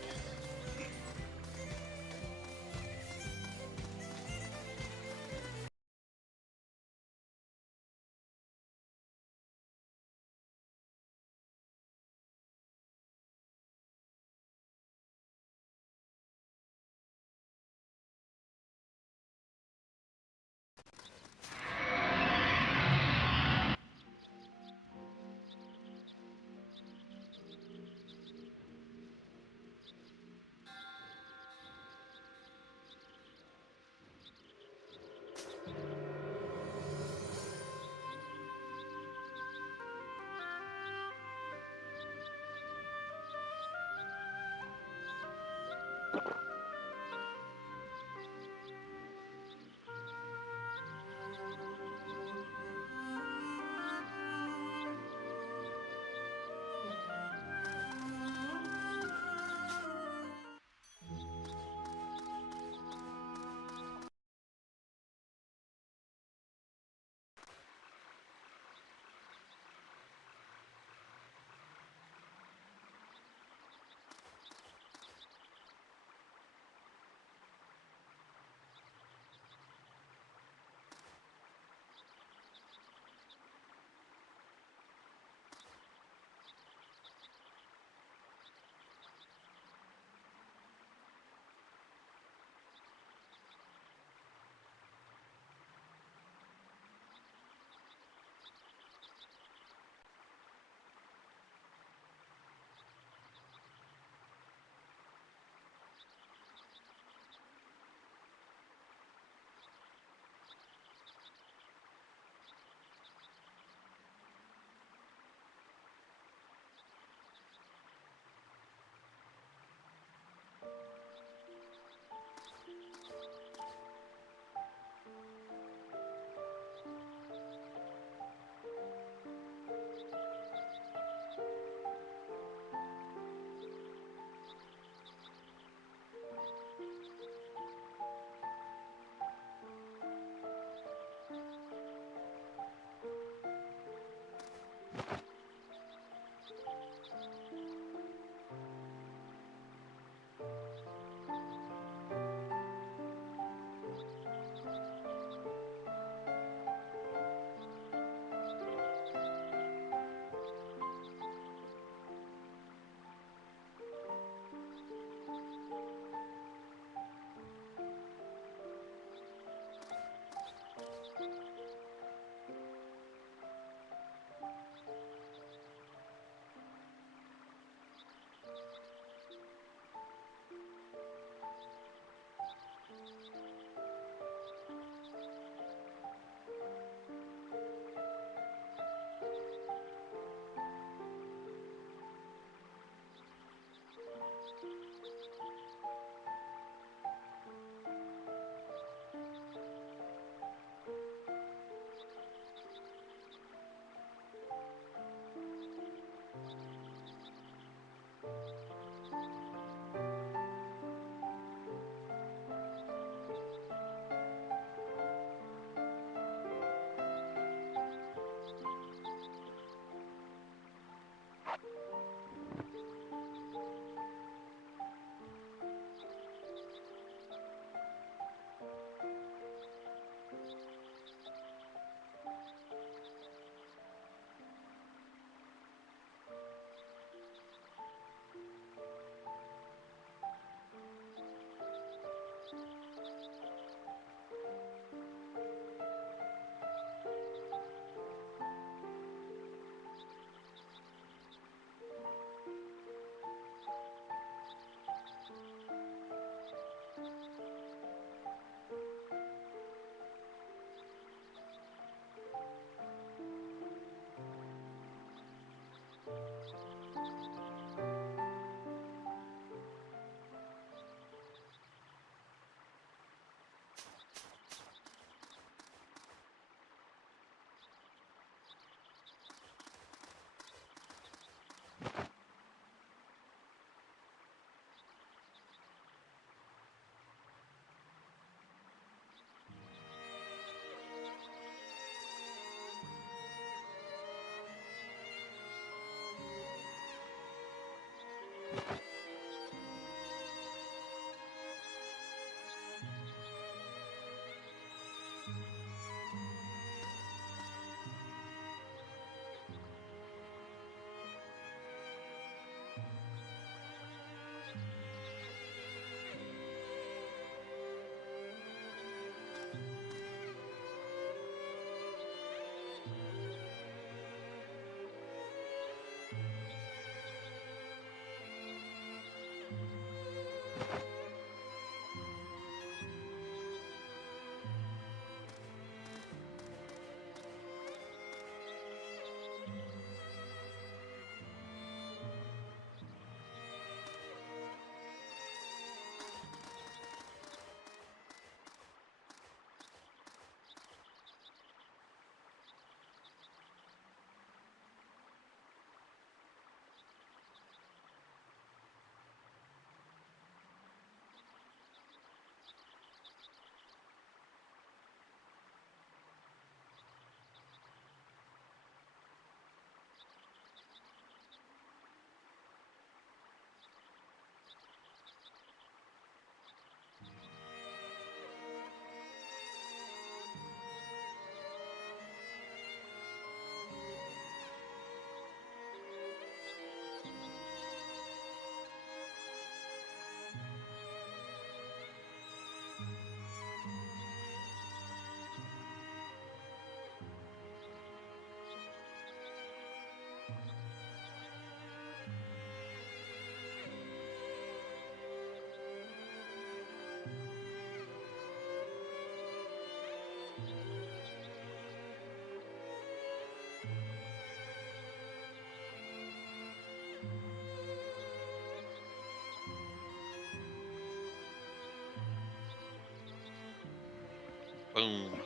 Boom.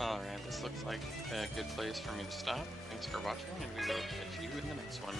Alright, this looks like a good place for me to stop. Thanks for watching, and we will catch you in the next one.